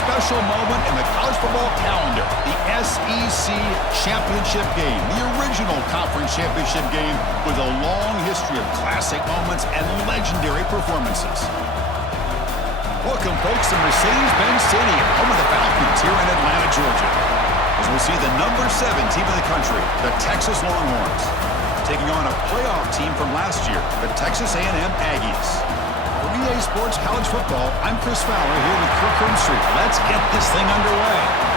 special moment in the college football calendar, the SEC Championship game, the original conference championship game with a long history of classic moments and legendary performances. Welcome, folks, to Mercedes-Benz Stadium, home of the Falcons here in Atlanta, Georgia, as we see the number 7 team in the country, the Texas Longhorns, taking on a playoff team from last year, the Texas A&M Aggies. For EA Sports College Football, I'm Chris Fowler here with Kirk Herbstreit. Let's get this thing underway.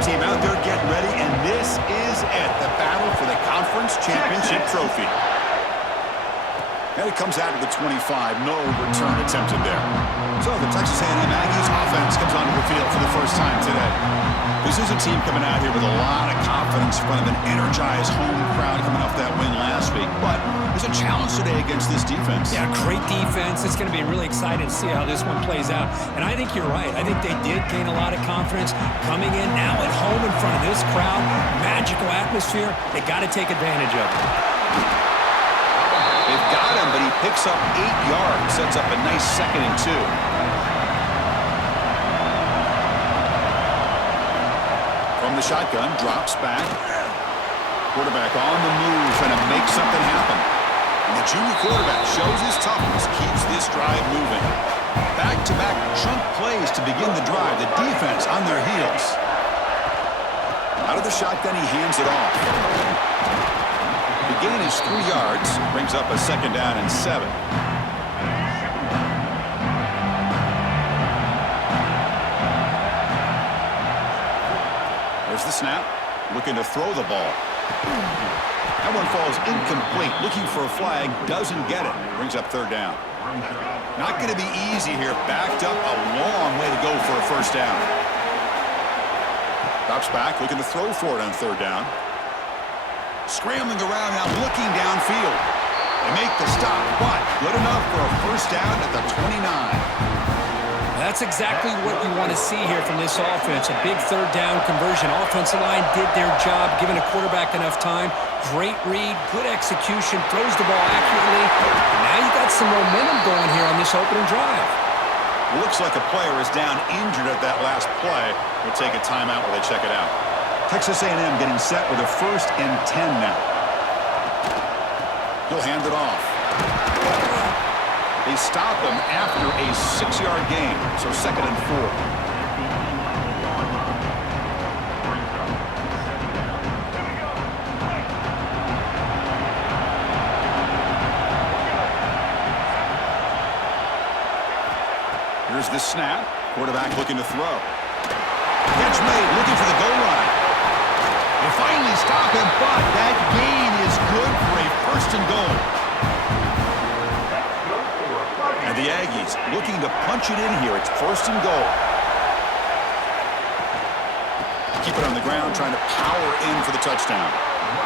Team out there getting ready, and this is it, the battle for the conference championship trophy. And it comes out of the 25, no return attempted there. So the Texas A&M Aggies offense comes onto the field for the first time today. This is a team coming out here with a lot of confidence in front of an energized home crowd coming off that win last week, but there's a challenge today against this defense. Yeah, great defense. It's going to be really exciting to see how this one plays out. And I think you're right. I think they did gain a lot of confidence coming in now at home in front of this crowd. Magical atmosphere. They got to take advantage of it. They've got him, but he picks up 8 yards, sets up a nice 2nd and 2. From the shotgun, drops back. Quarterback on the move, trying to make something happen. And the junior quarterback shows his toughness, keeps this drive moving. Back-to-back chunk plays to begin the drive. The defense on their heels. Out of the shotgun, he hands it off. The gain is 3 yards, brings up a 2nd down and 7. There's the snap, looking to throw the ball. That one falls incomplete, looking for a flag, doesn't get it, brings up 3rd down. Not going to be easy here, backed up a long way to go for a 1st down. Drops back, looking to throw for it on 3rd down. Scrambling around now, looking downfield. They make the stop, but good enough for a 1st down at the 29. That's exactly what you want to see here from this offense. A big 3rd down conversion. Offensive line did their job, giving a quarterback enough time. Great read, good execution, throws the ball accurately. And now you got some momentum going here on this opening drive. Looks like a player is down injured at that last play. We'll take a timeout while they check it out. Texas A&M getting set with a 1st and 10 now. He'll hand it off. They stop him after a 6-yard gain, so 2nd and 4. Here's the snap. Quarterback looking to throw. Catch made, looking for the goal line. They finally stop him, but that gain is good for a 1st and goal. And the Aggies looking to punch it in here. It's 1st and goal. Keep it on the ground, trying to power in for the touchdown.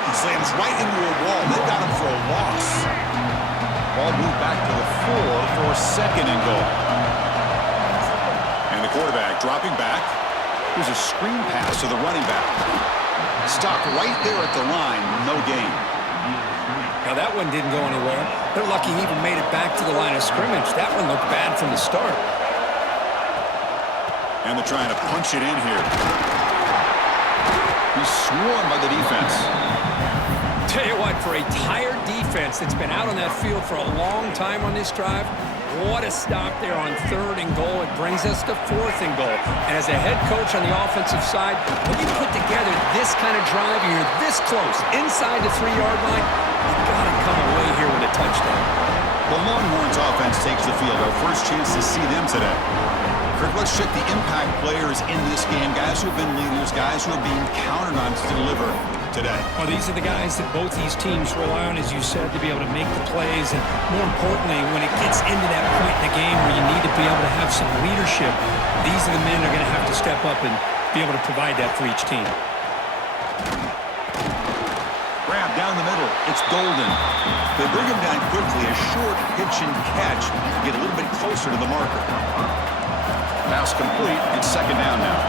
He slams right into a wall. They got him for a loss. Ball moved back to the 4 for 2nd and goal. And the quarterback dropping back. Here's a screen pass to the running back. Stopped right there at the line, no gain. Now that one didn't go anywhere. They're lucky he even made it back to the line of scrimmage. That one looked bad from the start. And they're trying to punch it in here. He's swarmed by the defense. Tell you what, for a tired defense that's been out on that field for a long time on this drive, what a stop there on 3rd and goal. It brings us to 4th and goal. And as a head coach on the offensive side, when you put together this kind of drive, you're this close, inside the 3-yard line, you've got to come away here with a touchdown. The Longhorns offense takes the field. Our first chance to see them today. Kirk, let's check the impact players in this game. Guys who have been leaders, guys who are being counted on to deliver today. Well, these are the guys that both these teams rely on, as you said, to be able to make the plays. And more importantly, when it gets into that point in the game where you need to be able to have some leadership, these are the men that are going to have to step up and be able to provide that for each team. Grab down the middle. It's Golden. They bring him down quickly. A short pitch and catch to get a little bit closer to the marker. Pass complete. It's second down now.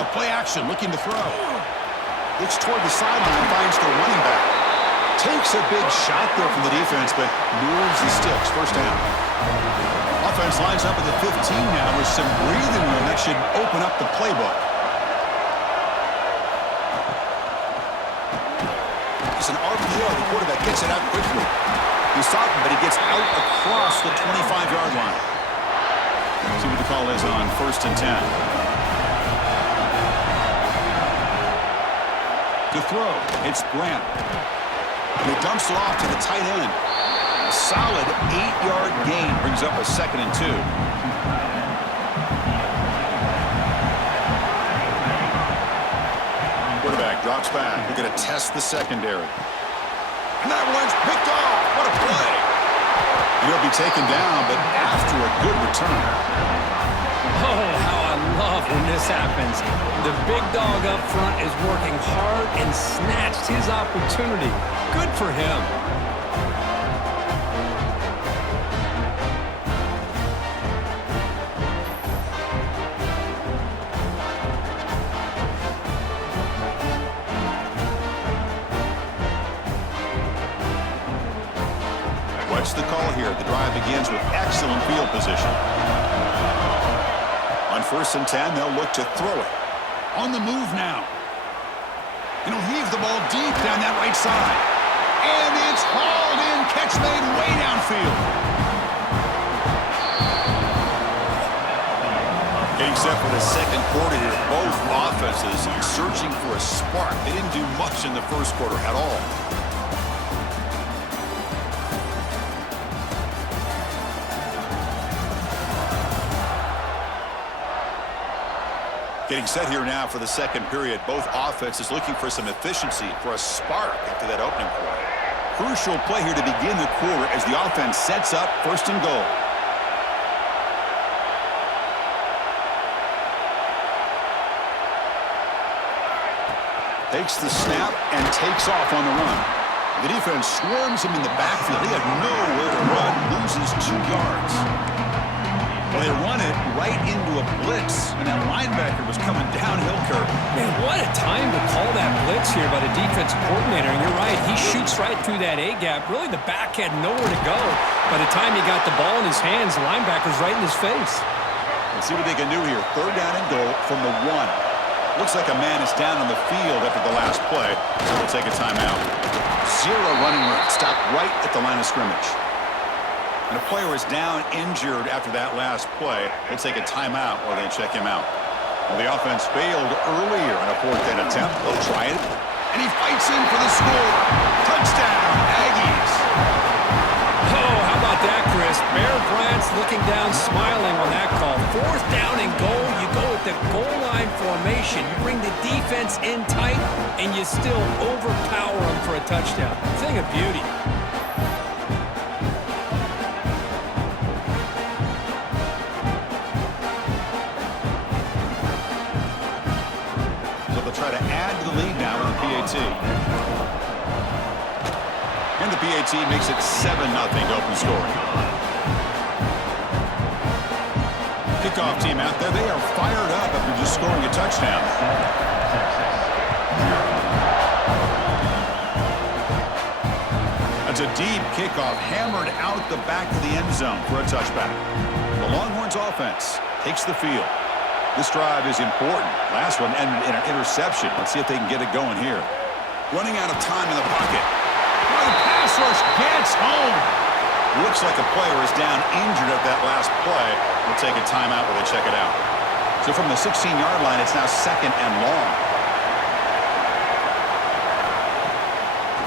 A play action, looking to throw. Looks toward the sideline, finds the running back. Takes a big shot there from the defense, but moves the sticks. First down. Offense lines up at the 15 now with some breathing room. That should open up the playbook. It's an RPO. The quarterback gets it out quickly. He's stopping, but he gets out across the 25-yard line. See what the call is on first and 10. To throw, it's Grant. And he dumps it off to the tight end. A solid 8-yard gain brings up a second and 2. Quarterback drops back. We're going to test the secondary. And that one's picked off. What a play. He'll be taken down, but after a good return. Oh, how I love when this happens. The big dog up front is working hard and snatched his opportunity. Good for him. What's the call here? The drive begins with excellent field position. On first and 10, they'll look to throw it. On the move now. And he'll heave the ball deep down that right side. And it's hauled in. Catch made way downfield. Getting set for the second quarter here. Both offenses searching for a spark. They didn't do much in the first quarter at all. Getting set here now for the second period. Both offenses looking for some efficiency, for a spark after that opening quarter. Crucial play here to begin the quarter as the offense sets up first and goal. Takes the snap and takes off on the run. The defense swarms him in the backfield. He had nowhere to run, loses 2 yards. Well, they run it right into a blitz, and that linebacker was coming downhill curve. Man, what a time to call that blitz here by the defensive coordinator. And you're right, he shoots right through that A-gap. Really, the back had nowhere to go. By the time he got the ball in his hands, the linebacker's right in his face. Let's see what they can do here. Third down and goal from the 1. Looks like a man is down on the field after the last play, so they'll take a timeout. 0 running room. Stopped right at the line of scrimmage. And a player is down injured after that last play. They'll take a timeout while they check him out. Well, the offense failed earlier in a 4th down attempt. They'll try it. And he fights in for the score. Touchdown, Aggies. Oh, how about that, Chris? Bear Bryant's looking down, smiling on that call. 4th down and goal. You go with the goal line formation. You bring the defense in tight, and you still overpower them for a touchdown. Thing of beauty. Try to add to the lead now with the PAT. And the PAT makes it 7-0 to open scoring. Kickoff team out there. They are fired up after just scoring a touchdown. That's a deep kickoff hammered out the back of the end zone for a touchback. The Longhorns offense takes the field. This drive is important. Last one ended in an interception. Let's see if they can get it going here. Running out of time in the pocket. Oh, the pass rush gets home. Looks like a player is down injured at that last play. We'll take a timeout while they check it out. So from the 16-yard line, it's now second and long.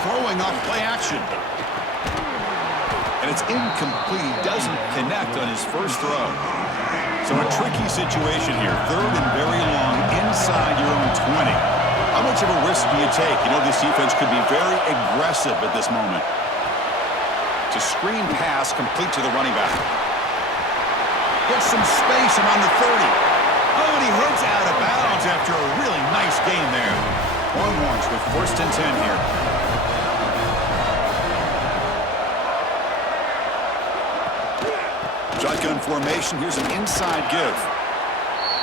Throwing off play action. And it's incomplete. He doesn't connect on his first throw. So a tricky situation here. 3rd and very long inside your own 20. How much of a risk do you take? You know this defense could be very aggressive at this moment. It's a screen pass complete to the running back. Gets some space around the 30. Oh, and he heads out of bounds after a really nice gain there. Longhorns with 1st and 10 here. Shotgun formation. Here's an inside give.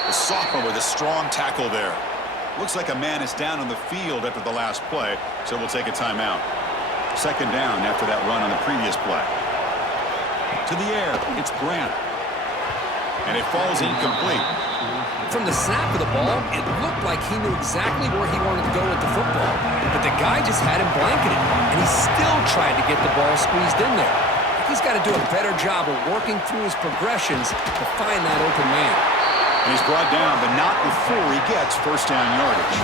The sophomore with a strong tackle there. Looks like a man is down on the field after the last play, so we'll take a timeout. 2nd down after that run on the previous play. To the air, it's Grant. And it falls incomplete. From the snap of the ball, it looked like he knew exactly where he wanted to go with the football. But the guy just had him blanketed, and he still tried to get the ball squeezed in there. He's got to do a better job of working through his progressions to find that open man. And he's brought down, but not before he gets 1st down yardage.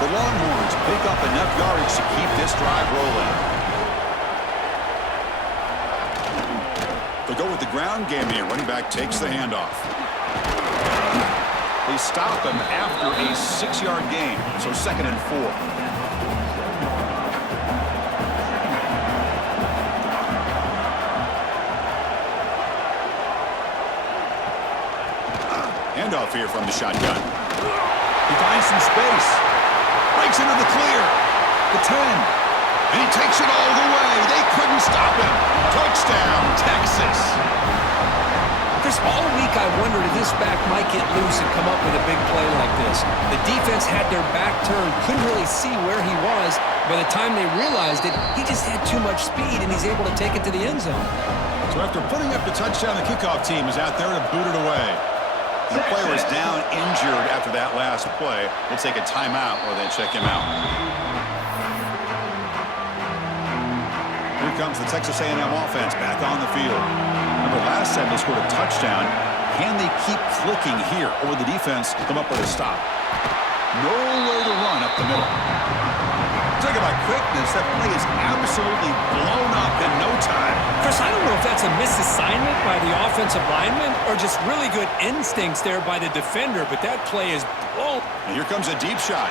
The Longhorns pick up enough yardage to keep this drive rolling. They'll go with the ground game here. Running back takes the handoff. They stop him after a 6-yard gain, so 2nd and 4. Handoff here from the shotgun. He finds some space. Breaks into the clear. The 10. And he takes it all the way. They couldn't stop him. Touchdown, Texas. Chris, all week I wondered if this back might get loose and come up with a big play like this. The defense had their back turned, couldn't really see where he was. By the time they realized it, he just had too much speed, and he's able to take it to the end zone. So after putting up the touchdown, the kickoff team is out there to boot it away. The player is down injured after that last play. We'll take a timeout while they check him out. Here comes the Texas A&M offense back on the field. Remember, last time they scored a touchdown. Can they keep clicking here, or will the defense come up with a stop? Nowhere to run up the middle. Talk about quickness. That play is absolutely blown up in no time. Chris, I don't know if that's a misassignment by the offensive lineman or just really good instincts there by the defender, but that play is blown. And here comes a deep shot.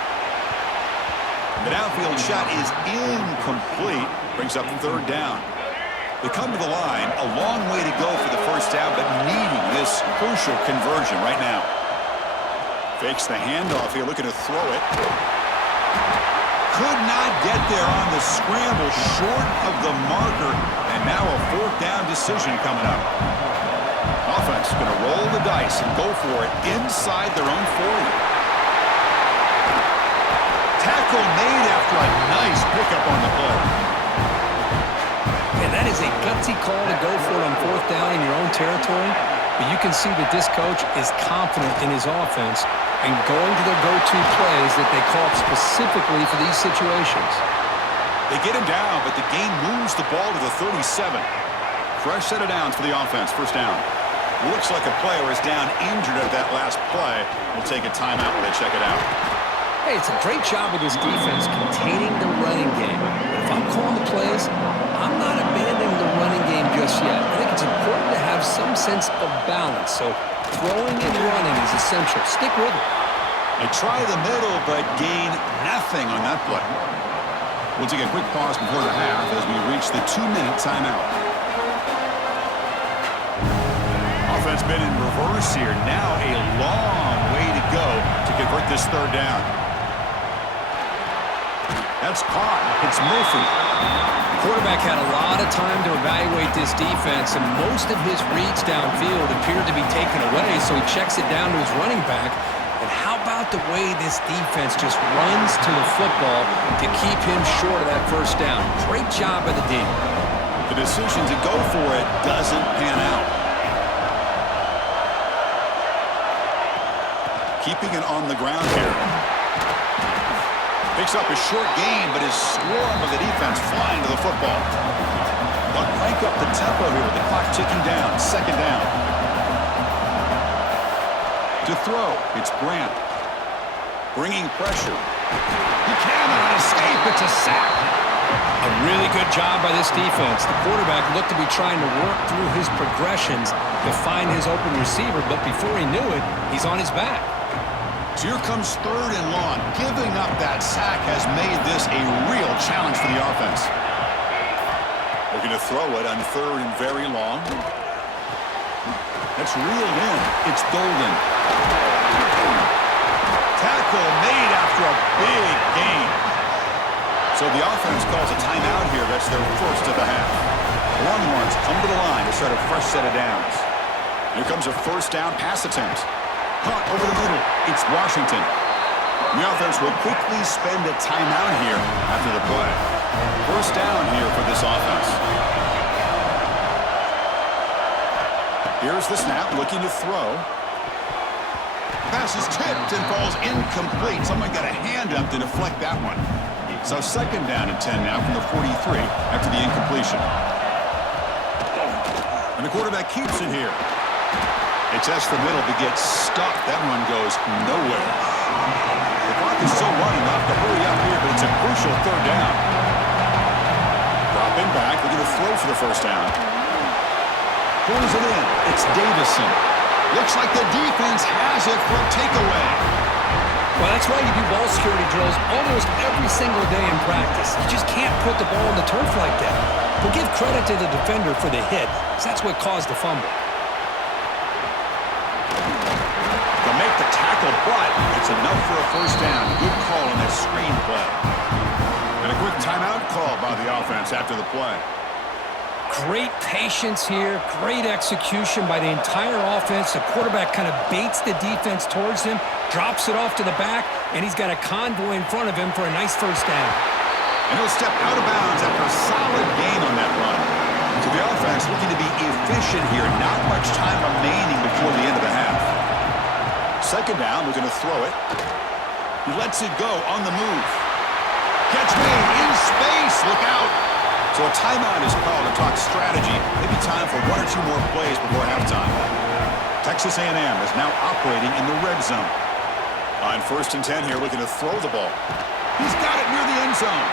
The downfield shot is incomplete. Brings up 3rd down. They come to the line. A long way to go for the 1st down, but needing this crucial conversion right now. Fakes the handoff here, looking to throw it. Could not get there on the scramble, short of the marker, and now a 4th down decision coming up. Offense going to roll the dice and go for it inside their own 40. Tackle made after a nice pickup on the play. And that is a gutsy call to go for it on 4th down in your own territory, but you can see that this coach is confident in his offense and going to their go-to plays that they call specifically for these situations. They get him down, but the game moves the ball to the 37. Fresh set of downs for the offense. 1st down. Looks like a player is down injured at that last play. We'll take a timeout when they check it out. Hey, it's a great job of this defense containing the running game. But if I'm calling the plays, I'm not abandoning the running game just yet. I think it's important to have some sense of balance. So throwing and running is essential. Stick with it. They try the middle, but gain nothing on that play. We'll take a quick pause before the half as we reach the 2-minute timeout. Offense been in reverse here. Now a long way to go to convert this 3rd down. That's caught. It's Murphy. The quarterback had a lot of time to evaluate this defense, and most of his reads downfield appeared to be taken away, so he checks it down to his running back. And how about the way this defense just runs to the football to keep him short of that 1st down? Great job by the D. The decision to go for it doesn't pan out. Keeping it on the ground here. Picks up a short gain, but his swarm of the defense flying to the football. They'll crank up the tempo here with the clock ticking down. 2nd down. To throw, it's Grant. Bringing pressure. He cannot escape. It's a sack. A really good job by this defense. The quarterback looked to be trying to work through his progressions to find his open receiver, but before he knew it, he's on his back. So here comes 3rd and long. Giving up that sack has made this a real challenge for the offense. Looking to throw it on 3rd and very long. It's reeled in. It's Golden. Tackle made after a big gain. So the offense calls a timeout here. That's their first of the half. Longhorns come to the line to start a fresh set of downs. Here comes a first down pass attempt. Hunt over the middle. It's Washington. The offense will quickly spend a timeout here after the play. First down here for this offense. Here's the snap, looking to throw. Pass is tipped and falls incomplete. Someone got a hand up to deflect that one. So second down and 10 now from the 43 after the incompletion. And the quarterback keeps it here. It's S for middle to get stuck. That one goes nowhere. The clock is still running. They'll have to hurry up here, but it's a crucial third down. Dropping back. They're going to throw for the first down. Pulls it in. It's Davison. Looks like the defense has it for a takeaway. Well, that's why you do ball security drills almost every single day in practice. You just can't put the ball on the turf like that. But give credit to the defender for the hit, because that's what caused the fumble. They'll make the tackle, but it's enough for a first down. Good call on that screen play. And a quick timeout call by the offense after the play. Great patience here, great execution by the entire offense. The quarterback kind of baits the defense towards him, drops it off to the back, and he's got a convoy in front of him for a nice first down. And he'll step out of bounds after a solid gain on that run. So the offense looking to be efficient here. Not much time remaining before the end of the half. Second down, we're going to throw it. He lets it go on the move. Catch made in space. Look out. So a timeout is called to talk strategy. Maybe time for one or two more plays before halftime. Texas A&M is now operating in the red zone. On first and 10 here, looking to throw the ball. He's got it near the end zone.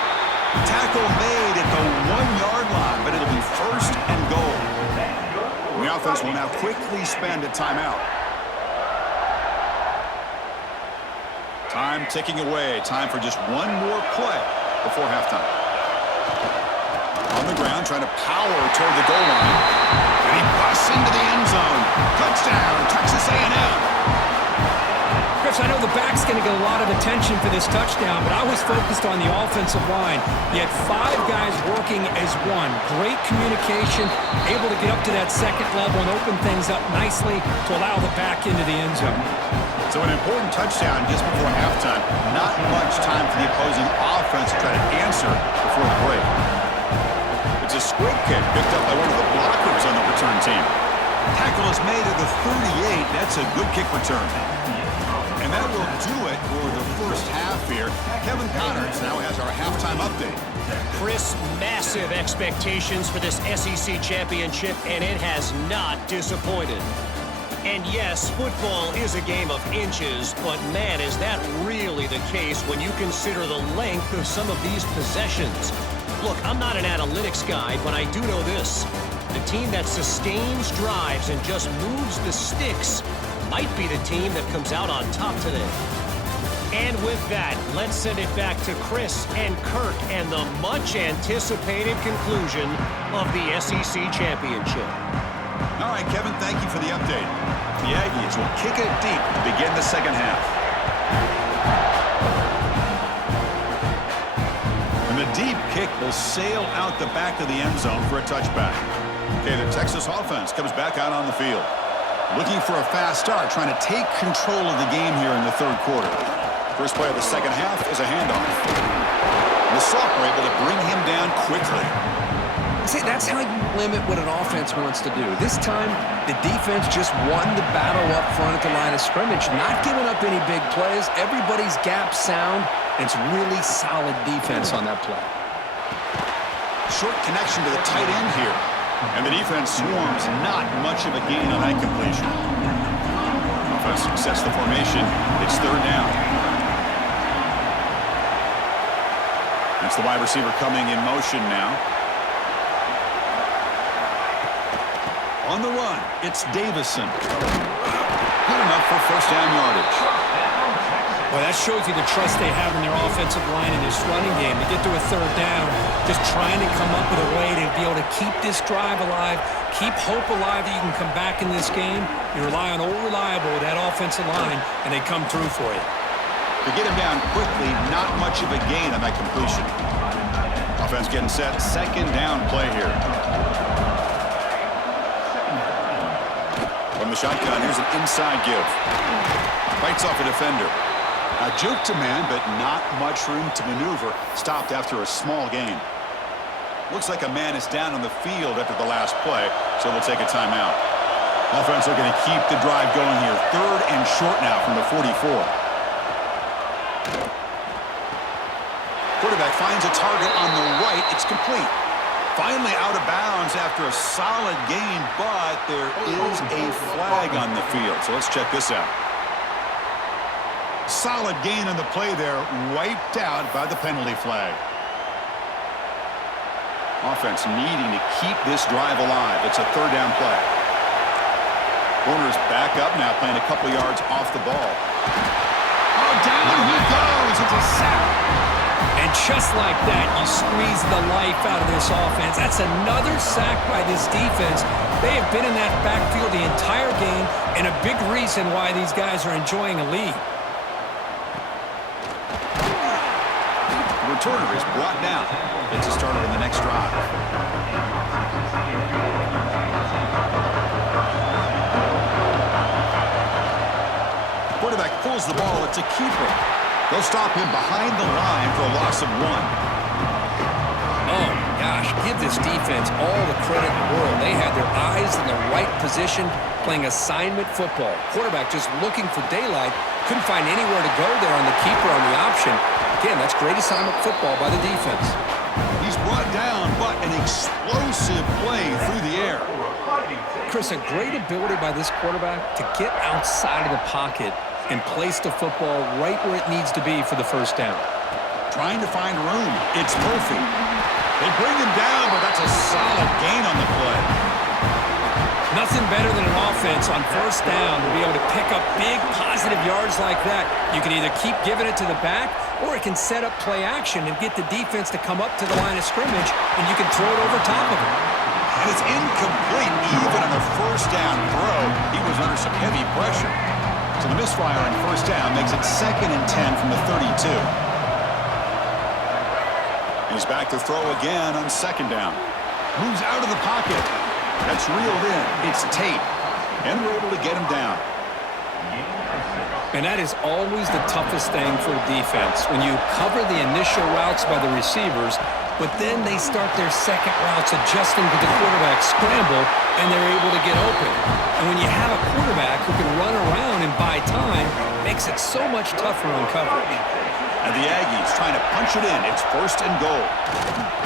Tackle made at the 1-yard line, but it'll be first and goal. The offense will now quickly spend a timeout. Time ticking away. Time for just one more play before halftime. On the ground, trying to power toward the goal line. And he busts into the end zone. Touchdown, Texas A&M. Chris, I know the back's going to get a lot of attention for this touchdown, but I was focused on the offensive line. You had 5 guys working as one. Great communication, able to get up to that second level and open things up nicely to allow the back into the end zone. So an important touchdown just before halftime. Not much time for the opposing offense to try to answer before the break. It's a squib kick picked up by one of the blockers on the return team. Tackle is made at the 38. That's a good kick return. And that will do it for the first half here. Kevin Connors now has our halftime update. Chris, massive expectations for this SEC championship, and it has not disappointed. And yes, football is a game of inches, but man, is that really the case when you consider the length of some of these possessions. Look, I'm not an analytics guy, but I do know this. The team that sustains drives and just moves the sticks might be the team that comes out on top today. And with that, let's send it back to Chris and Kirk and the much-anticipated conclusion of the SEC championship. All right, Kevin, thank you for the update. The Aggies will kick it deep to begin the second half. And the deep kick will sail out the back of the end zone for a touchback. Okay, the Texas offense comes back out on the field. Looking for a fast start, trying to take control of the game here in the third quarter. First play of the second half is a handoff. The Soft were able to bring him down quickly. See, that's how you limit what an offense wants to do. This time, the defense just won the battle up front at the line of scrimmage, not giving up any big plays. Everybody's gap sound, and it's really solid defense on that play. Short connection to the tight end here. And the defense swarms, not much of a gain on that completion. Offense sets the formation. It's third down. That's the wide receiver coming in motion now. On the run, it's Davison. Good enough for first down yardage. Well, that shows you the trust they have in their offensive line in this running game. To get to a third down, just trying to come up with a way to be able to keep this drive alive, keep hope alive that you can come back in this game. You rely on old reliable, that offensive line, and they come through for you. To get him down quickly, not much of a gain on that completion. Offense getting set. Second down play here. From the shotgun, here's an inside give. Fights off a defender. A juke to man, but not much room to maneuver. Stopped after a small gain. Looks like a man is down on the field after the last play, so we'll take a timeout. Offense looking to keep the drive going here. Third and short now from the 44. Quarterback finds a target on the right. It's complete. Finally out of bounds after a solid gain, but there is a flag on the field. So let's check this out. Solid gain on the play there, wiped out by the penalty flag. Offense needing to keep this drive alive. It's a third down play. Warner's back up now, playing a couple yards off the ball. Oh, down he goes. It's a sack. And just like that, you squeeze the life out of this offense. That's another sack by this defense. They have been in that backfield the entire game, and a big reason why these guys are enjoying a lead. The returner is brought down. It's a starter in the next drive. Quarterback pulls the ball. It's a keeper. They'll stop him behind the line for a loss of 1. Oh, gosh, give this defense all the credit in the world. They had their eyes in the right position, playing assignment football. Quarterback just looking for daylight. Couldn't find anywhere to go there on the keeper on the option. Again, that's great assignment football by the defense. He's brought down, but an explosive play through the air. Chris, a great ability by this quarterback to get outside of the pocket and place the football right where it needs to be for the first down. Trying to find room. It's Murphy. They bring him down, but that's a solid gain on the play. Nothing better than an offense on first down to be able to pick up big positive yards like that. You can either keep giving it to the back, or it can set up play action and get the defense to come up to the line of scrimmage, and you can throw it over top of it. And it's incomplete even on a first down throw. He was under some heavy pressure. So the misfire on first down makes it 2nd and 10 from the 32. He's back to throw again on second down. Moves out of the pocket. That's reeled in. It's Tate. And we're able to get him down. And that is always the toughest thing for a defense, when you cover the initial routes by the receivers, but then they start their second routes adjusting to the quarterback scramble, and they're able to get open. And when you have a quarterback who can run around and buy time, it makes it so much tougher on coverage. And the Aggies trying to punch it in. It's 1st and goal.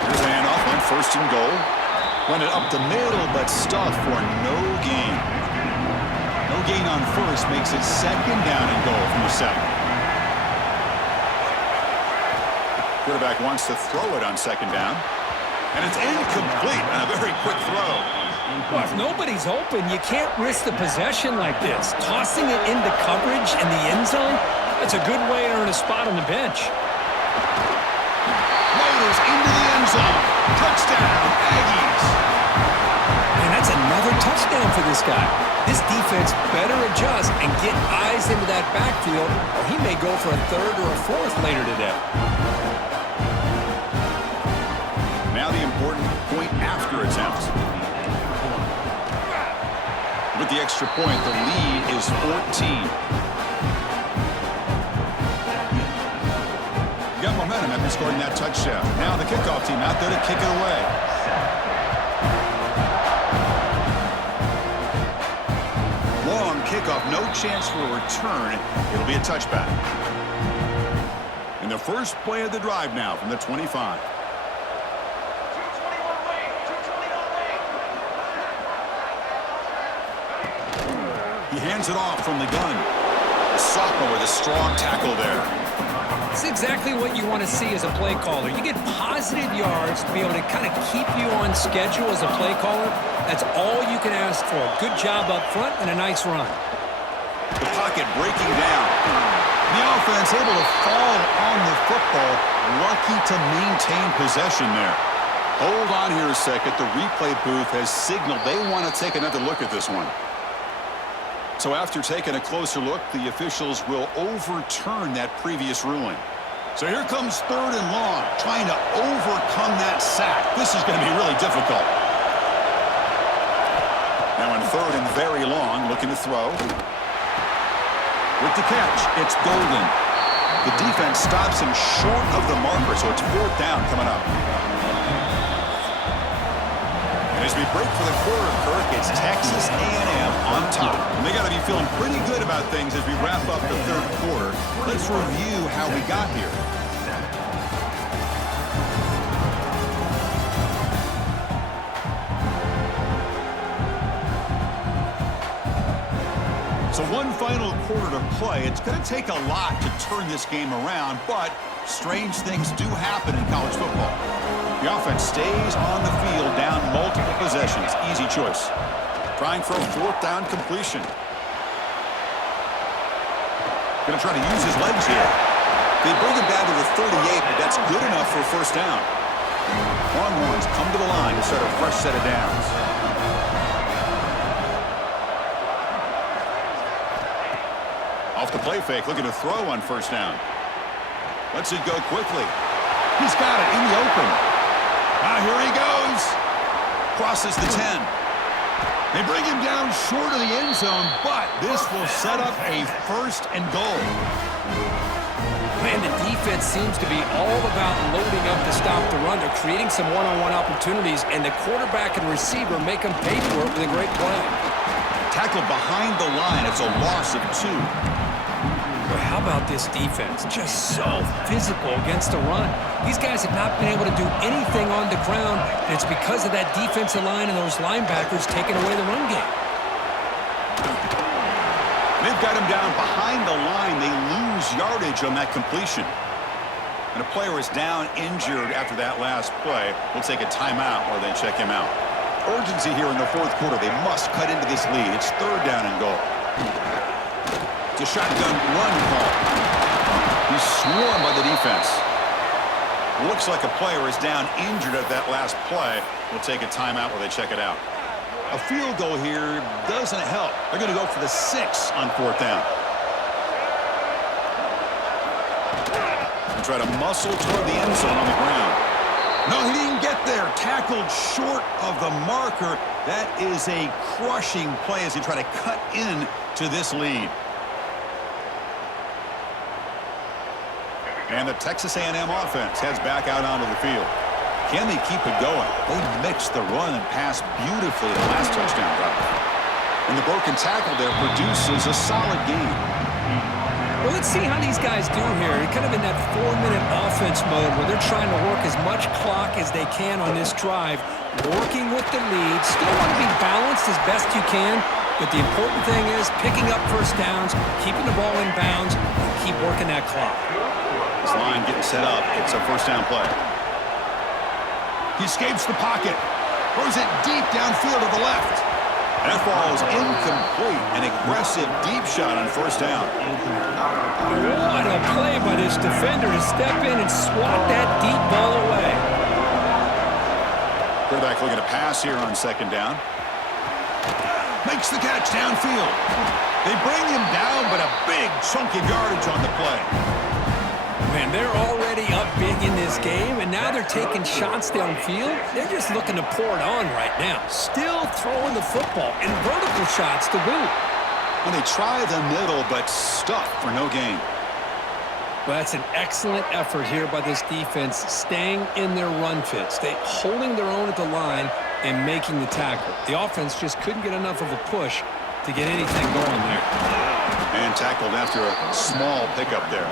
Here's the handoff on 1st and goal. Run it up the middle, but stuffed for no gain. No gain on first makes it 2nd down and goal from the 7. Quarterback wants to throw it on 2nd down. And it's incomplete on a very quick throw. Well, if nobody's open, you can't risk the possession like this. Tossing it into coverage in the end zone, that's a good way to earn a spot on the bench. Motors into the end zone. Touchdown, Aggies. And that's another touchdown for this guy. This defense better adjust and get eyes into that backfield, or he may go for a 3rd or a 4th later today. Now the important point after attempt. With the extra point, the lead is 14. Got momentum after scoring that touchdown. Now the kickoff team out there to kick it away. Long kickoff, no chance for a return. It'll be a touchback. And the first play of the drive now from the 25. He hands it off from the gun. The sophomore with a strong tackle there. It's exactly what you want to see as a play caller. You get positive yards to be able to kind of keep you on schedule as a play caller. That's all you can ask for. Good job up front and a nice run. The pocket breaking down. The offense able to fall on the football. Lucky to maintain possession there. Hold on here a second. The replay booth has signaled they want to take another look at this one. So after taking a closer look, the officials will overturn that previous ruling. So here comes 3rd and long, trying to overcome that sack. This is going to be really difficult. Now in 3rd and very long, looking to throw. With the catch, it's Golden. The defense stops him short of the marker, so it's 4th down coming up. And as we break for the quarter, Kirk, it's Texas A&M on top. And they got to be feeling pretty good about things as we wrap up the 3rd quarter. Let's review how we got here. So one final quarter to play. It's going to take a lot to turn this game around, but strange things do happen in college football. The offense stays on the field down multiple possessions. Easy choice. Trying for a 4th down completion. Going to try to use his legs here. They bring him down to the 38, but that's good enough for a 1st down. Longhorns come to the line to start a fresh set of downs. Off the play fake, looking to throw on 1st down. Lets it go quickly. He's got it in the open. Now here he goes. Crosses the 10. They bring him down short of the end zone, but this will set up a 1st and goal. Man, the defense seems to be all about loading up to stop the run. They're creating some one-on-one opportunities, and the quarterback and receiver make them pay for it with a great play. Tackled behind the line. It's a loss of 2. Well, how about this defense? Just so physical against the run. These guys have not been able to do anything on the ground, and it's because of that defensive line and those linebackers taking away the run game. They've got him down behind the line. They lose yardage on that completion. And a player is down injured after that last play. We'll take a timeout while they check him out. Urgency here in the 4th quarter. They must cut into this lead. It's 3rd down and goal. It's a shotgun run call. He's swarmed by the defense. Looks like a player is down injured at that last play. We'll take a timeout while they check it out. A field goal here doesn't help. They're going to go for the 6 on 4th down. And try to muscle toward the end zone on the ground. No, he didn't get there. Tackled short of the marker. That is a crushing play as they try to cut in to this lead. And the Texas A&M offense heads back out onto the field. Can they keep it going? They mixed the run and pass beautifully the last touchdown drive. And the broken tackle there produces a solid game. Well, let's see how these guys do here. They're kind of in that 4-minute offense mode where they're trying to work as much clock as they can on this drive, working with the lead. Still want to be balanced as best you can, but the important thing is picking up 1st downs, keeping the ball in bounds, and keep working that clock. This line getting set up. It's a 1st down play. He escapes the pocket. Throws it deep downfield to the left. That ball is incomplete. An aggressive deep shot on 1st down. What a play by this defender to step in and swat that deep ball away. Quarterback looking to pass here on 2nd down. Makes the catch downfield. They bring him down, but a big chunk of yardage on the play. Man, they're already up big in this game, and now they're taking shots downfield. They're just looking to pour it on right now. Still throwing the football, and vertical shots to boot. And they try the middle, but stuck for no gain. Well, that's an excellent effort here by this defense, staying in their run fit, holding their own at the line and making the tackle. The offense just couldn't get enough of a push to get anything going there. And tackled after a small pickup there.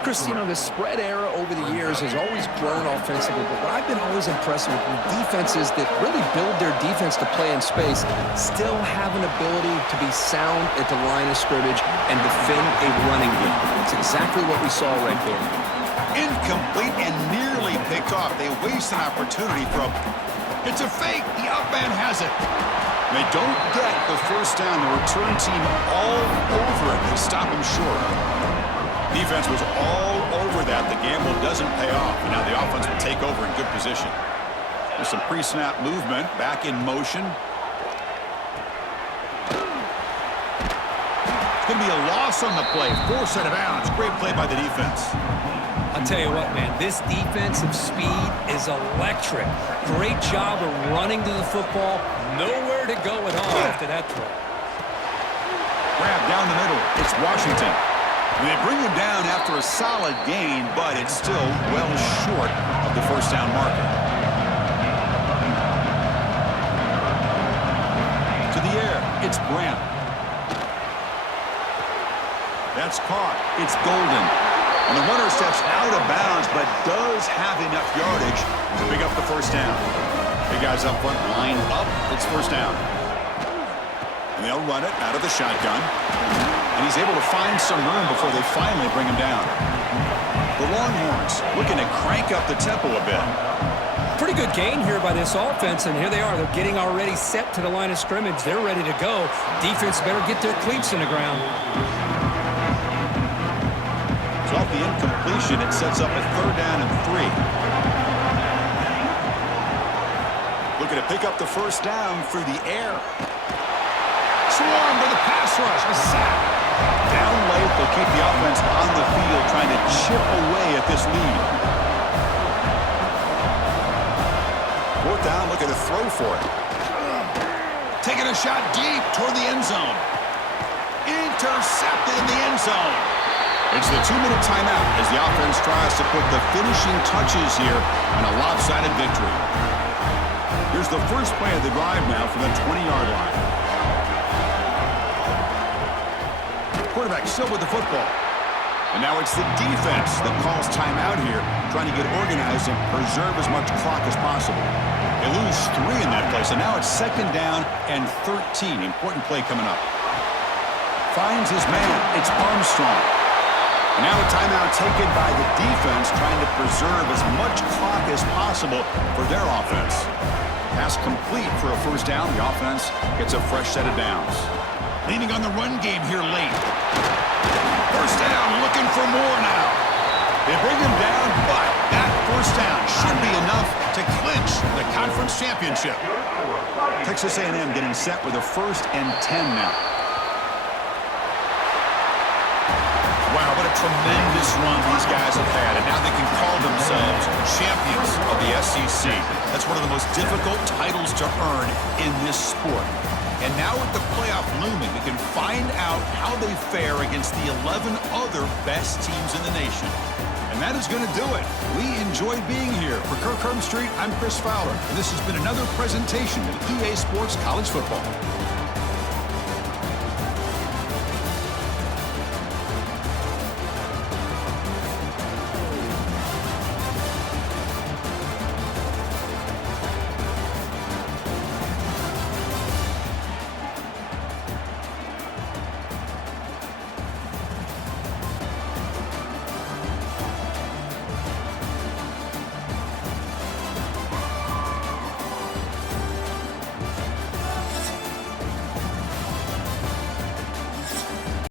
Chris, you know, the spread era over the years has always grown offensively, but what I've been always impressed with defenses that really build their defense to play in space still have an ability to be sound at the line of scrimmage and defend a running game. It's exactly what we saw right there. Incomplete and nearly picked off. They waste an opportunity for a... It's a fake. The up man has it. They don't get the 1st down. The return team all over it. They stop him short. Defense was all over for that. The gamble doesn't pay off, and now the offense will take over in good position. There's some pre-snap movement, back in motion. It's going to be a loss on the play. Force out of bounds. Great play by the defense. I'll tell you what, man, this defensive speed is electric. Great job of running to the football. Nowhere to go at all after that throw. Grab down the middle. It's Washington. They bring him down after a solid gain, but it's still well short of the first down marker. To the air, it's Graham. That's caught. It's Golden. And the runner steps out of bounds, but does have enough yardage to pick up the first down. Big guys up front, line up. It's first down. And they'll run it out of the shotgun. And he's able to find some room before they finally bring him down. The Longhorns looking to crank up the tempo a bit. Pretty good gain here by this offense, and here they are. They're getting already set to the line of scrimmage. They're ready to go. Defense better get their cleats in the ground. So off the incompletion, it sets up a 3rd down and 3. Looking to pick up the first down through the air. Swarm with a pass rush, a sack. Down late, they'll keep the offense on the field trying to chip away at this lead. 4th down, looking to throw for it. Taking a shot deep toward the end zone. Intercepted in the end zone. It's the 2-minute timeout as the offense tries to put the finishing touches here on a lopsided victory. Here's the first play of the drive now from the 20-yard line. Quarterback still with the football. And now it's the defense that calls timeout here, trying to get organized and preserve as much clock as possible. They lose 3 in that play, so now it's 2nd down and 13. Important play coming up. Finds his man. It's Armstrong. And now a timeout taken by the defense, trying to preserve as much clock as possible for their offense. Pass complete for a first down. The offense gets a fresh set of downs. Leaning on the run game here late. First down, looking for more now. They bring him down, but that first down should be enough to clinch the conference championship. Texas A&M getting set with a 1st and 10 now. Wow, what a tremendous run these guys have had, and now they can call themselves champions of the SEC. That's one of the most difficult titles to earn in this sport. And now with the playoff looming, we can find out how they fare against the 11 other best teams in the nation. And that is going to do it. We enjoyed being here. For Kirk Herbstreit, I'm Chris Fowler, and this has been another presentation of EA Sports College Football.